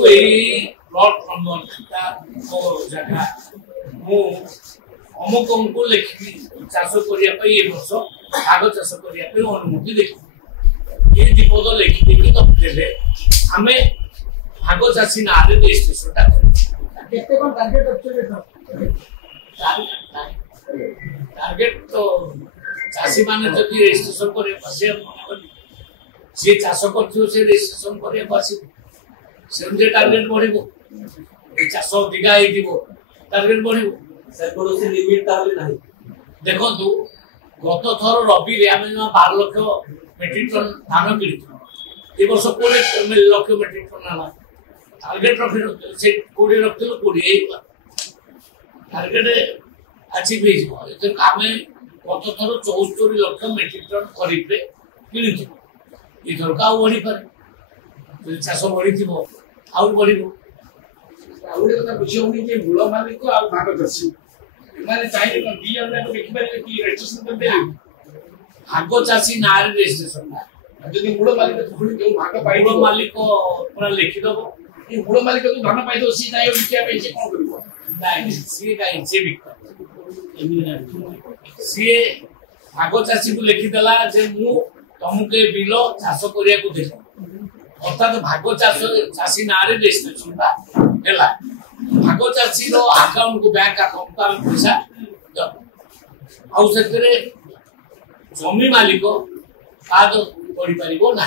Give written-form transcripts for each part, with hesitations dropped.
plot number मो जगह मु अमुक को लिखी चाष करने वर्ष भाग चाष करने अनुमति देखी ये विपद लिखिदेकी देले आम भाग चाषी ना रेजिस्ट्रेशन टार्गेट तो चाषी मैंने जब रेजिस्ट्रेशन कर सी चाष कर रेजिस्ट्रेशन करने टार्गेट बढ़ो चाष अधिका टार्गेट बढ़ो देखु गत थर रबी आम 12 लाख मेट्रिक टन धान किणी वर्ष 20 लाख मेट्रिक टन है टार्गेट रखी 20 रखी 20 टार्गेट अचीव आम गत थर 74 लाख मेट्रिक टन खरीफ किणी इधर का बढ़ी पारे चाष बढ़ी आउ बढ़ मूल मालिक भाग चाषी भाग चाषी ना रेजिस्ट्रेशन मूल मालिक मूल मालिक पूरा लिखिदब मूल मालिक धान पाई सी जाए बिका कौन सी भाग चाषी को लिखिदेला तुमको बिल चाष करने अर्थात भाग चाषी ना रेजिस्ट्रेशन भाग चाषी अकाउंट को बैंक अकाउंट को आम पैसा आउे जमी मालिक कार्ड बढ़ी पार ना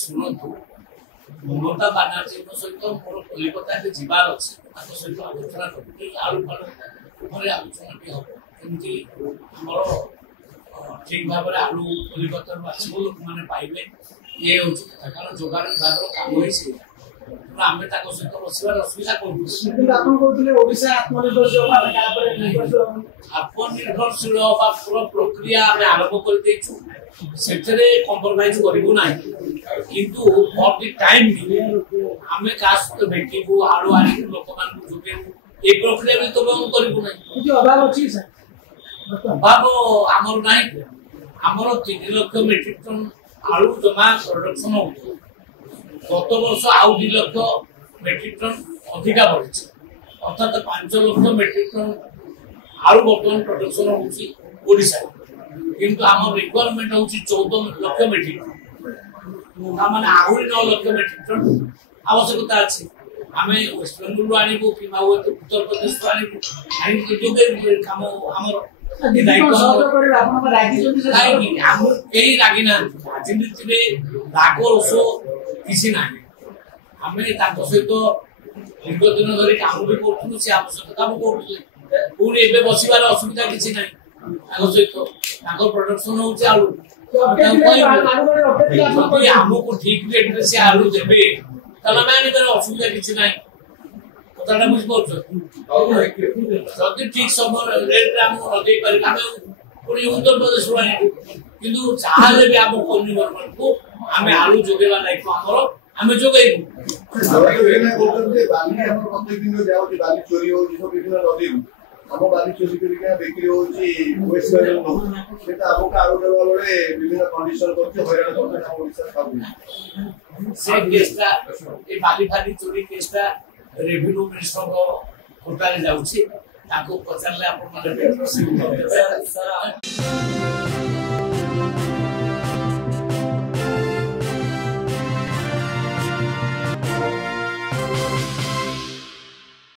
शुणु ममता बानार्जी सहित मोर कलिकता जीवार अच्छे सहित आलोचना कर आलू फल आलोचना भी हम कमी ठीक भाव में आलू कलिकता आसब लोक मैंने पाइबे ये हूँ कारण जोगाण विभाग काम ही आम सहित बसवार असुविधा आत्मनिर्भरशील पूरा प्रक्रिया आम आरंभ कर कम्प्रोमाइज करूँ ना किंतु फॉर द टाइम आम क्या सहित भेटू आलू आने लोक जोगेबू ये प्रक्रिया भी तो बंद करूँ ना अभाव आमर ना आमर 3 लाख मेट्रिक टन आलू जमा प्रोडक्शन हो गत वर्ष आउ 2 लाख मेट्रिक टन अधिका बढ़ी अर्थात 5 लाख मेट्रिक टन आलू बर्तमान प्रोडक्शन होशा किंतु आम रिक्वायरमेंट हूँ 14 लाख मेट्रिक टन मैंने आहरी 9 लाख मेट्रिक टन आवश्यकता अच्छी आम वेस्ट बेंगल आणबू कि उत्तर प्रदेश आने कम आमर रागी ना राजनीति राग रोष किसी ना आम सहित दीर्घ दिन धरी कम भी करूँ सी आम सहित कम करुले पुणी ए बसबार असुविधा किसी ना सहित प्रोडक्शन हो आलू आमको ठीक रेट से आलू देवे असुविधा किसी ना कथा बुझी ठीक समय रेट पुणी उत्तर प्रदेश कि चाहे भी आम कंज्यूमर को आम आलू जोगेवा लाइफ आम जोगेबू हम बाली चोरी करके बिक्री होची वेस्ट बेंगल आमको आलू देवा बेले विभिन्न कंडीशन करके हैरान करते हम ओडिसा खाऊ से केसटा ए बाली फाली चोरी केसटा रेवेन्यू मिनिस्टर को कोटारे जाउची ताको पचारले आपण माने